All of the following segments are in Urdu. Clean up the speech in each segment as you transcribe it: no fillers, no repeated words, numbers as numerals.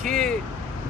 6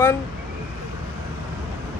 1,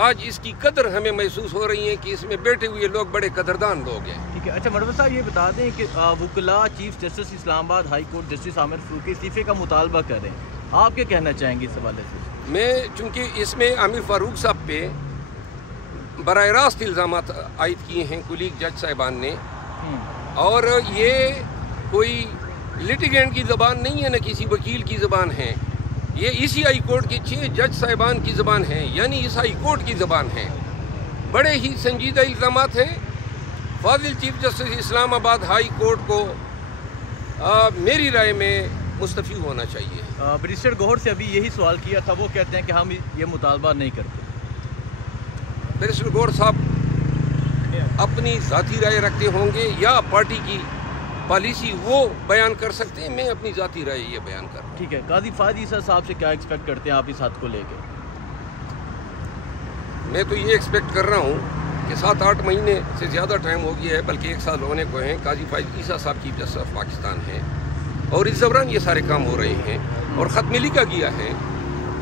آج اس کی قدر ہمیں محسوس ہو رہی ہے کہ اس میں بیٹھے ہوئے لوگ بڑے قدردان لوگ ہیں. ٹھیک ہے. اچھا مروت صاحب یہ بتا دیں کہ وکلاء چیف جسٹس اسلام آباد ہائی کورٹ جسٹس عامر فاروق کے استعفے کا مطالبہ کر رہے ہیں, آپ کیا کہنا چاہیں گے اس حوالے سے؟ میں چونکہ اس میں عامر فاروق صاحب پہ براہ راست الزامات عائد کیے ہیں کولیگ جج صاحبان نے, اور یہ کوئی لٹیگنٹ کی زبان نہیں ہے نہ کسی وکیل کی زبان ہے, یہ اسی ہائی کورٹ کے 6 جج صاحبان کی زبان ہے, یعنی اس ہائی کورٹ کی زبان ہے. بڑے ہی سنجیدہ الزامات ہیں. فاضل چیف جسٹس اسلام آباد ہائی کورٹ کو میری رائے میں مستعفی ہونا چاہیے. بیرسٹر گوہر سے ابھی یہی سوال کیا تھا, وہ کہتے ہیں کہ ہم یہ مطالبہ نہیں کرتے. بیرسٹر گوہر صاحب اپنی ذاتی رائے رکھتے ہوں گے یا پارٹی کی پالیسی وہ بیان کر سکتے ہیں, میں اپنی ذاتی رائے یہ بیان کر رہا ہوں. ٹھیک ہے. قاضی فہد عیسیٰ صاحب سے کیا ایکسپیکٹ کرتے ہیں آپ اس حد کو لے کے؟ میں تو یہ ایکسپیکٹ کر رہا ہوں کہ 7-8 مہینے سے زیادہ ٹائم ہو گیا ہے, بلکہ 1 سال ہونے کو ہیں. قاضی فہد عیسیٰ صاحب چیف جسٹس آف پاکستان ہیں اور اس دوران یہ سارے کام ہو رہے ہیں, اور خط میں لکھا گیا ہے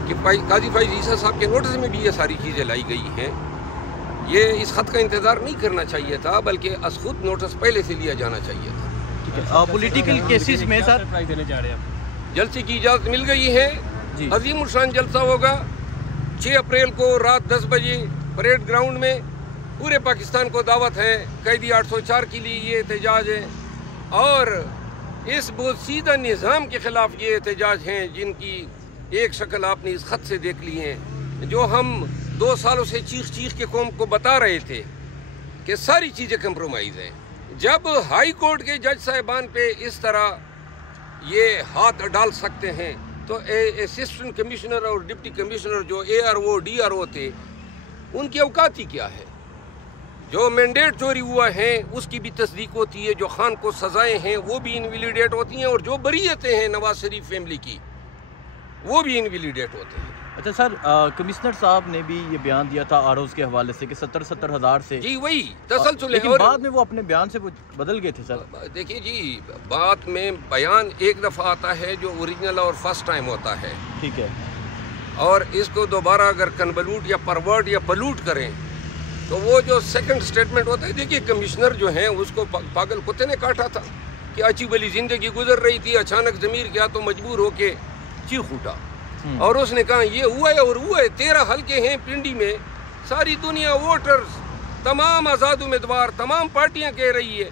کہ قاضی فہد عیسیٰ صاحب کے نوٹس میں بھی یہ ساری چیزیں لائی گئی ہیں. یہ اس خط کا انتظار نہیں کرنا چاہیے تھا, بلکہ از خود نوٹس پہلے سے لیا جانا چاہیے تھا. پولیٹیکل کیسز میں سر جلسے کی اجازت مل گئی ہے. عظیم الشان جلسہ ہوگا 6 اپریل کو رات 10 بجے پریڈ گراؤنڈ میں. پورے پاکستان کو دعوت ہے. قیدی 804 کے لیے یہ احتجاج ہے, اور اس بوسیدہ نظام کے خلاف یہ احتجاج ہیں جن کی ایک شکل آپ نے اس خط سے دیکھ لی ہے, جو ہم 2 سالوں سے چیخ چیخ کے قوم کو بتا رہے تھے کہ ساری چیزیں کمپرومائز ہیں. جب ہائی کورٹ کے جج صاحبان پہ اس طرح یہ ہاتھ ڈال سکتے ہیں تو اسسٹنٹ کمشنر اور ڈپٹی کمشنر جو ARO DRO تھے, ان کی اوقات ہی کیا ہے؟ جو مینڈیٹ چوری ہوا ہے اس کی بھی تصدیق ہوتی ہے, جو خان کو سزائیں ہیں وہ بھی انویلیڈیٹ ہوتی ہیں, اور جو بریتیں ہیں نواز شریف فیملی کی وہ بھی انویلیڈیٹ ہوتے ہیں. اچھا سر, کمشنر صاحب نے بھی یہ بیان دیا تھا آروز کے حوالے سے کہ 70 ہزار سے, جی وہی تسلسل ہے, لیکن بعد میں وہ اپنے بیان سے بدل گئے تھے. سر دیکھیے جی, بات میں بیان ایک دفعہ آتا ہے جو اوریجنل اور فرسٹ ٹائم ہوتا ہے, ٹھیک ہے, اور اس کو دوبارہ اگر کنولوٹ یا پرورٹ یا پلوٹ کریں تو وہ جو سیکنڈ سٹیٹمنٹ ہوتا ہے. دیکھیے کمشنر جو ہیں اس کو پاگل کتے نے کاٹا تھا کہ اچھی بلی زندگی گزر رہی تھی, اچانک ضمیر کیا تو مجبور ہو کے چیخ اٹھا, اور اس نے کہا یہ ہوا ہے اور ہوا ہے. 13 حلقے ہیں پنڈی میں, ساری دنیا ووٹرز, تمام آزاد امیدوار, تمام پارٹیاں کہہ رہی ہے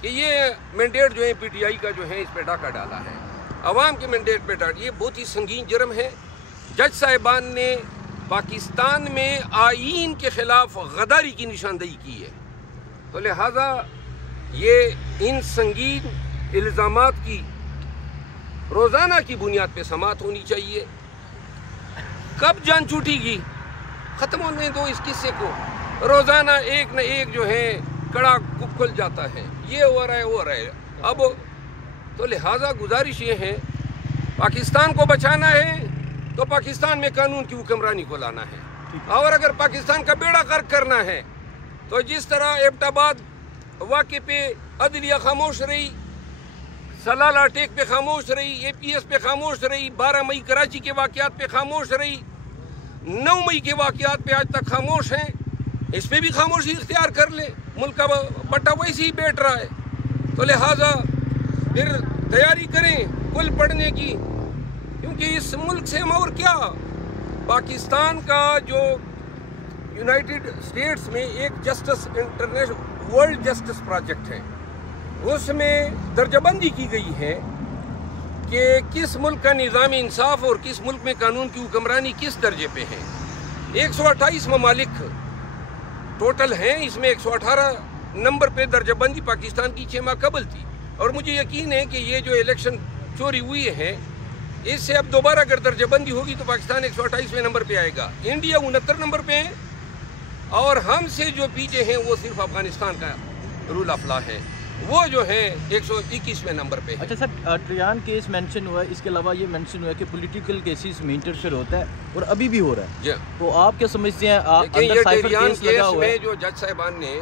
کہ یہ مینڈیٹ جو ہے PTI کا جو ہے اس پہ ڈاکہ ڈالا ہے, عوام کے مینڈیٹ پہ ڈاکہ. یہ بہت ہی سنگین جرم ہے. جج صاحبان نے پاکستان میں آئین کے خلاف غداری کی نشاندہی کی ہے, تو لہٰذا یہ ان سنگین الزامات کی روزانہ کی بنیاد پہ سماعت ہونی چاہیے. کب جان چھوٹے گی؟ ختم ہونے دو اس قصے کو. روزانہ ایک نہ ایک جو ہے کڑا کھل جاتا ہے, یہ ہو رہا ہے وہ ہو رہا ہے. اب تو لہٰذا گزارش یہ ہے, پاکستان کو بچانا ہے تو پاکستان میں قانون کی حکمرانی کو لانا ہے, اور اگر پاکستان کا بیڑا غرق کرنا ہے تو جس طرح ایبٹ آباد واقعے پہ عدلیہ خاموش رہی, سلالہ ٹیک پہ خاموش رہی, APS پہ خاموش رہی, 12 مئی کراچی کے واقعات پہ خاموش رہی, 9 مئی کے واقعات پہ آج تک خاموش ہیں, اس پہ بھی خاموشی اختیار کر لے. ملک کا بٹا ویسے ہی بیٹھ رہا ہے, تو لہٰذا پھر تیاری کریں کل پڑھنے کی, کیونکہ اس ملک سے ہم اور کیا. پاکستان کا جو یونائٹڈ اسٹیٹس میں ایک justice international world justice project ہے, اس میں درجہ بندی کی گئی ہے کہ کس ملک کا نظام انصاف اور کس ملک میں قانون کی حکمرانی کس درجے پہ ہے. 128 ممالک ٹوٹل ہیں, اس میں 118 نمبر پہ درجہ بندی پاکستان کی 6 ماہ قبل تھی, اور مجھے یقین ہے کہ یہ جو الیکشن چوری ہوئی ہے اس سے اب دوبارہ اگر درجہ بندی ہوگی تو پاکستان 128ویں نمبر پہ آئے گا. انڈیا 69 نمبر پہ ہے, اور ہم سے جو پیچھے ہیں وہ صرف افغانستان کا رول آف لا ہے, وہ جو ہیں 121ویں نمبر پہ. اچھا سر, ٹریان کیس مینشن ہوا ہے, اس کے علاوہ یہ مینشن ہوا ہے کہ پولیٹیکل کیسز میں انٹرفیئر ہوتا ہے اور ابھی بھی ہو رہا ہے, تو آپ کیا سمجھتے ہیں؟ یہ ٹریان کیس میں جو جج صاحبان نے,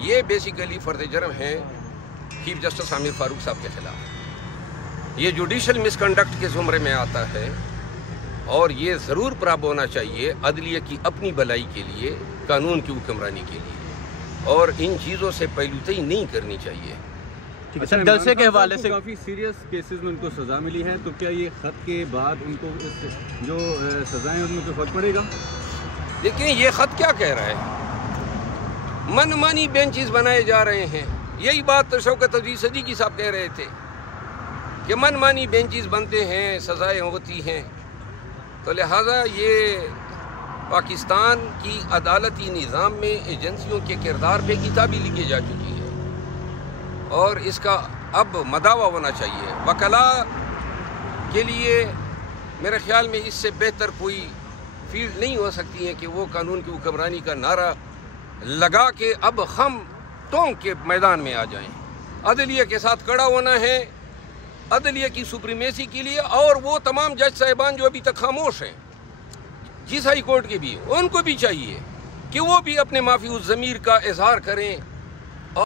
یہ بیسیکلی فرد جرم ہے چیف جسٹس عامر فاروق صاحب کے خلاف. یہ جوڈیشل مس کنڈکٹ کے زمرے میں آتا ہے. اور یہ ضرور پراب ہونا چاہیے عدلیہ کی اپنی بھلائی کے لیے، قانون کی حکمرانی کے لیے، اور ان چیزوں سے پہلوتئی نہیں کرنی چاہیے۔ جلسے کے حوالے سے کافی سیریس کیسز میں ان کو سزا ملی ہے، تو کیا یہ خط کے بعد ان کو جو سزائیں ہیں ان میں کوئی فرق پڑے گا؟ دیکھیں یہ خط کیا کہہ رہا ہے، من مانی بینچز بنائے جا رہے ہیں۔ یہی بات شوکت عزیز صدیقی صاحب کہہ رہے تھے کہ من مانی بینچز بنتے ہیں، سزائیں ہوتی ہیں، تو لہٰذا یہ پاکستان کی عدالتی نظام میں ایجنسیوں کے کردار پہ کتابی لکھی جا چکی ہے، اور اس کا اب مداوع ہونا چاہیے۔ وکلاء کے لیے میرے خیال میں اس سے بہتر کوئی فیلڈ نہیں ہو سکتی ہے کہ وہ قانون کی حکمرانی کا نعرہ لگا کے اب ہم ٹونک کے میدان میں آ جائیں۔ عدلیہ کے ساتھ کھڑا ہونا ہے، عدلیہ کی سپریمیسی کے لیے، اور وہ تمام جج صاحبان جو ابھی تک خاموش ہیں، جس ہائی کورٹ کے بھی، ان کو بھی چاہیے کہ وہ بھی اپنے مافی الضمیر کا اظہار کریں،